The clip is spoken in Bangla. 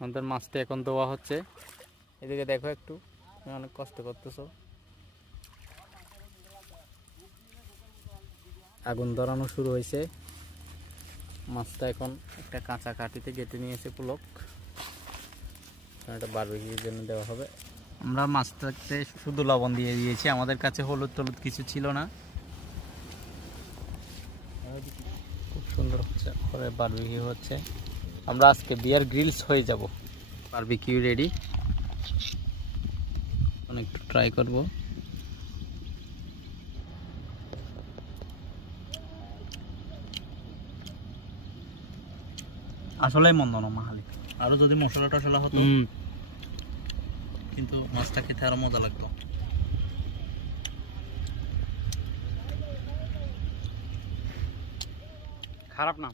আমাদের মাছটা এখন ধোয়া হচ্ছে। এদিকে দেখো একটু, অনেক কষ্ট করতেছো। আগুন ধরানো শুরু হয়েছে। মাছটা এখন একটা কাঁচা কাঠিতে কেটে নিয়েছে পুলক, এটা বারবিকিউর জন্য দেওয়া হবে। আমরা মাছটাতে শুধু লবণ দিয়ে দিয়েছি, আমাদের কাছে হলুদ টলুদ কিছু ছিল না। খুব সুন্দর হচ্ছে, পরে বারবিকিউ হচ্ছে। আমরা আজকে বিয়ার গ্রিলস হয়ে যাব। বারবিকিউ রেডি, অনেকটু ট্রাই করব। আসলেই মন্দ না মাহালি, আরো যদি মশলা টশলা হতো কিন্তু মাছটা খেতে আরো মজা লাগতো। খারাপ না।